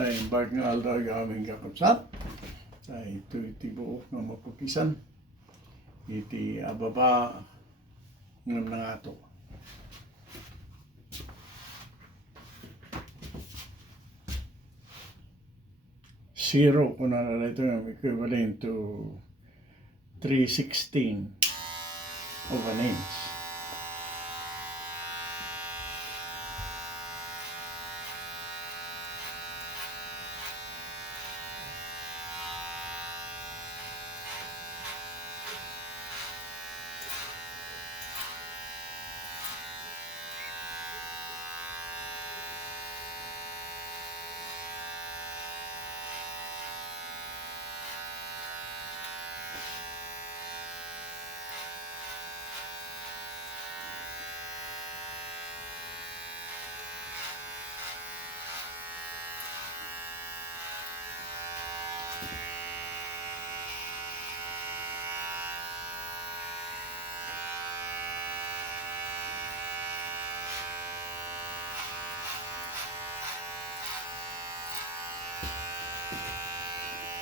Na-embark nga aldaw yung aming kakapsat. Ay ito iti buok nga mapukisan. Iti ababa ng nangato. Zero kung nalala ito yung equivalent to 316 of an inch.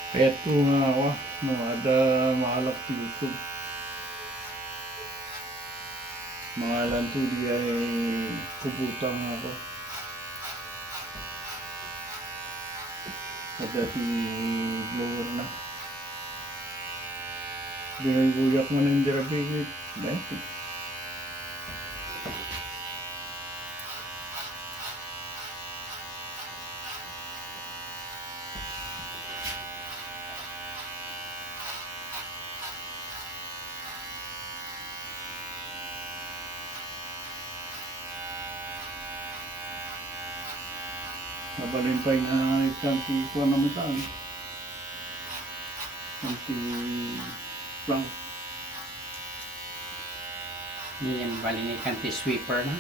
Kaya ito nga ako, no, ada maalak sa YouTube. Mga lanto di ay kuputang ako. Kada ti blower na. Binayguyak mo na yung dirabigit. Dahil. Nabalimpay na isang ko naman saan. Anti-plow. Yan, bali na ikanti sweeper na.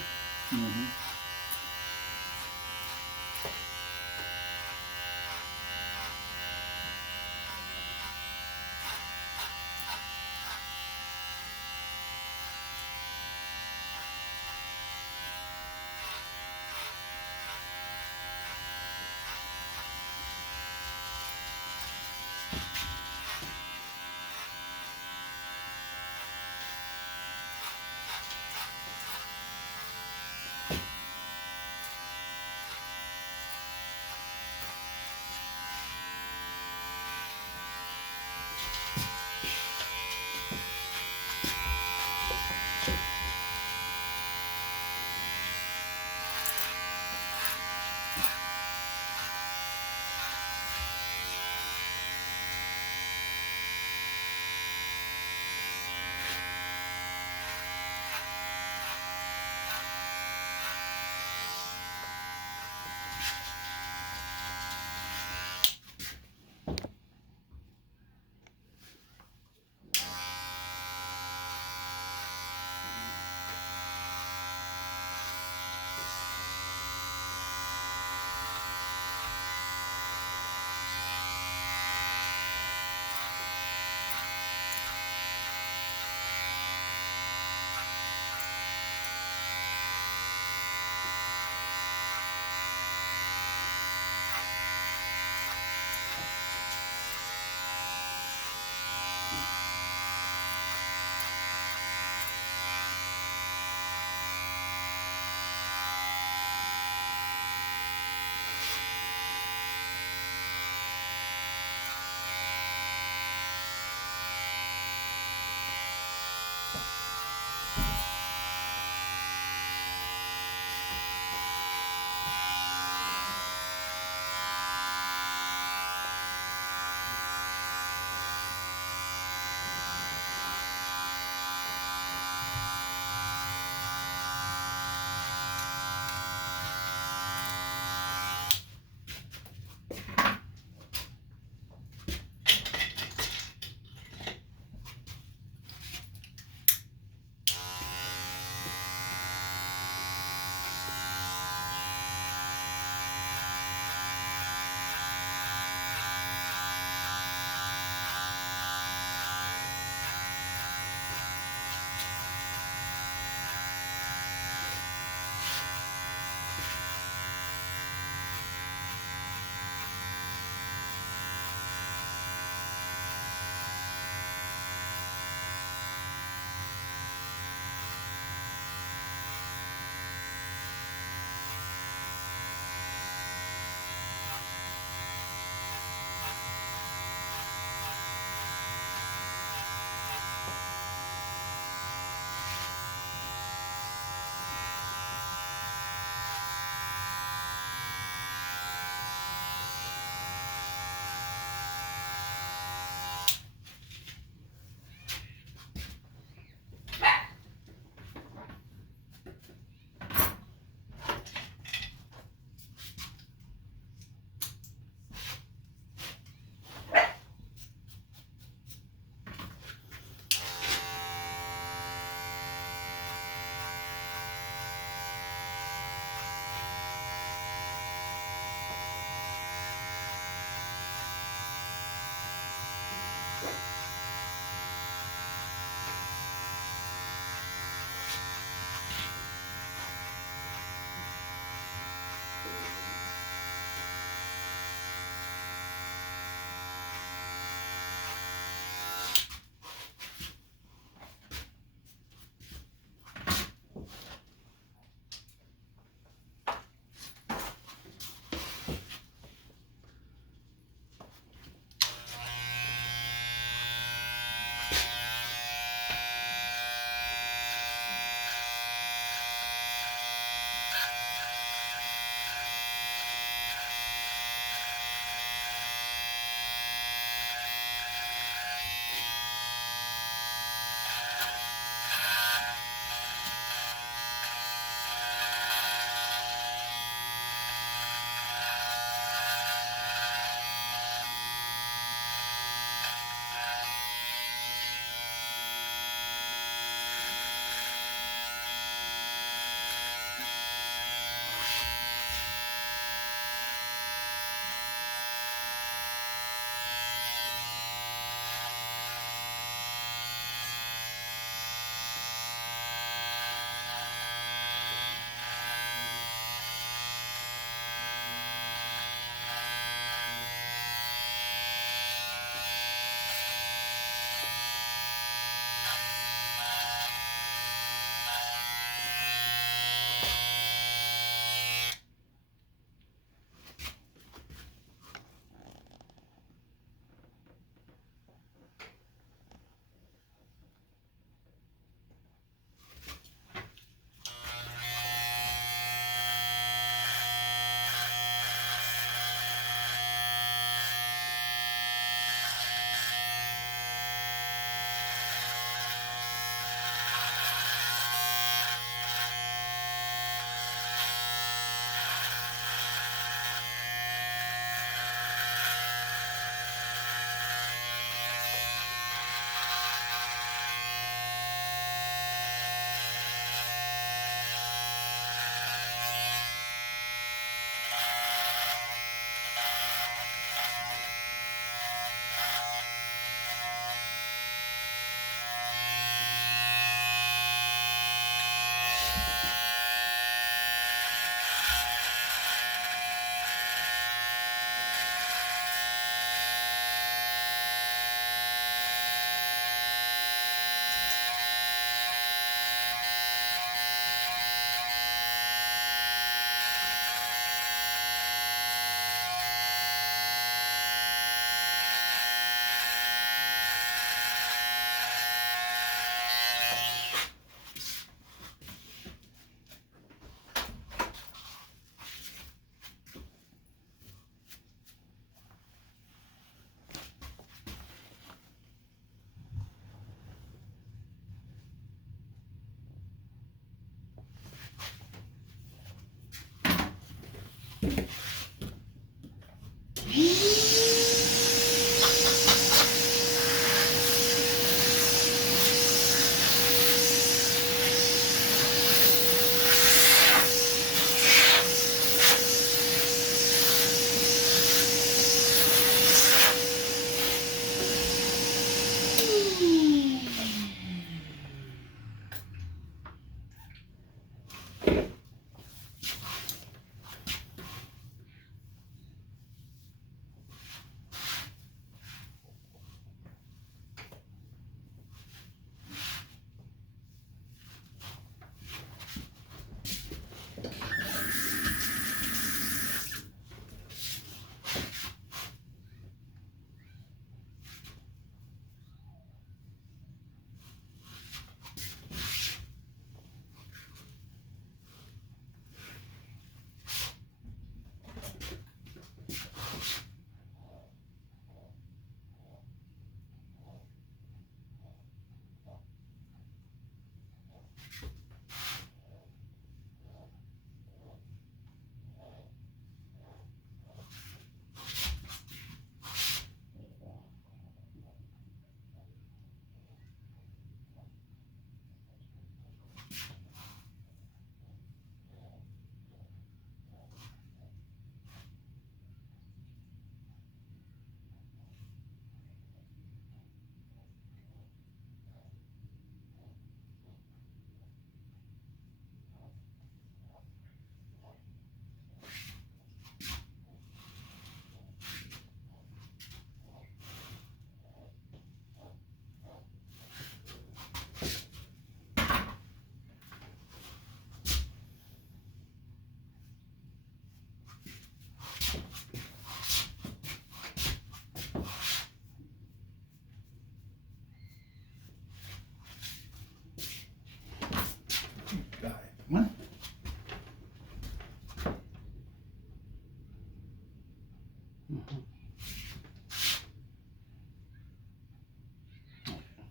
Kahit naman.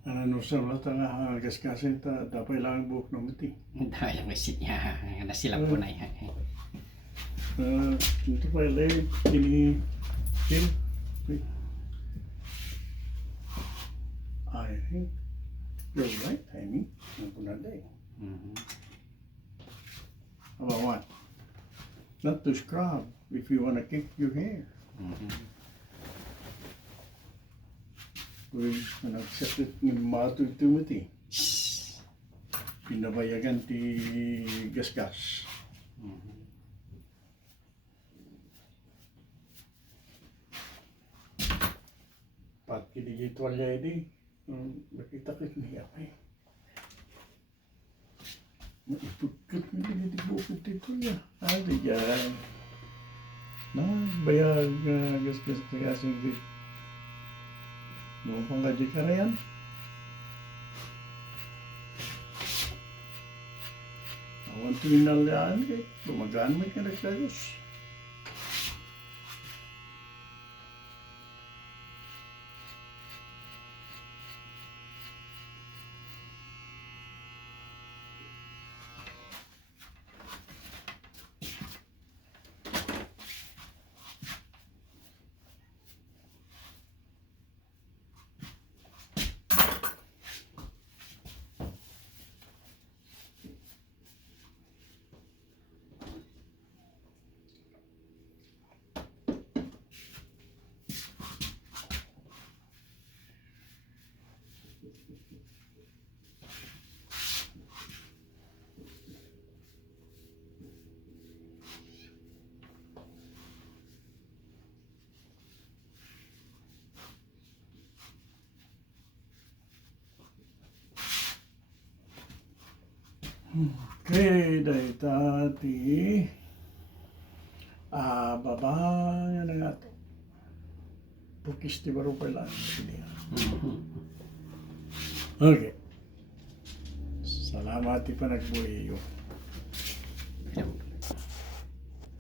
Ano sa lahat nga gasgasin ta dapat lang buhok ng mati. Dahil ang isit niya, nasilap ko na yan. Ito pa ilay kini kin. I think you're right, Amy. Napunada eh. How about what? Not to scrub if you want to keep your hair. Uy, nag-accept ng mga Timothy. Pinabayagan ti gasgas. Pat kinigit walya edi, nakita ko niya eh. Maipagkat mo din iti bukit ito niya. Ano yan? Bayag gasgas na kasing bit. Mukhang gaji ka na yan. Awan tuminalaan eh. Bumagaan mo ka nagkayos. Okay, dahil tati. Baba nga na nga to. Pukis ti baro pa lang. Okay. Salamat ti panagbuhay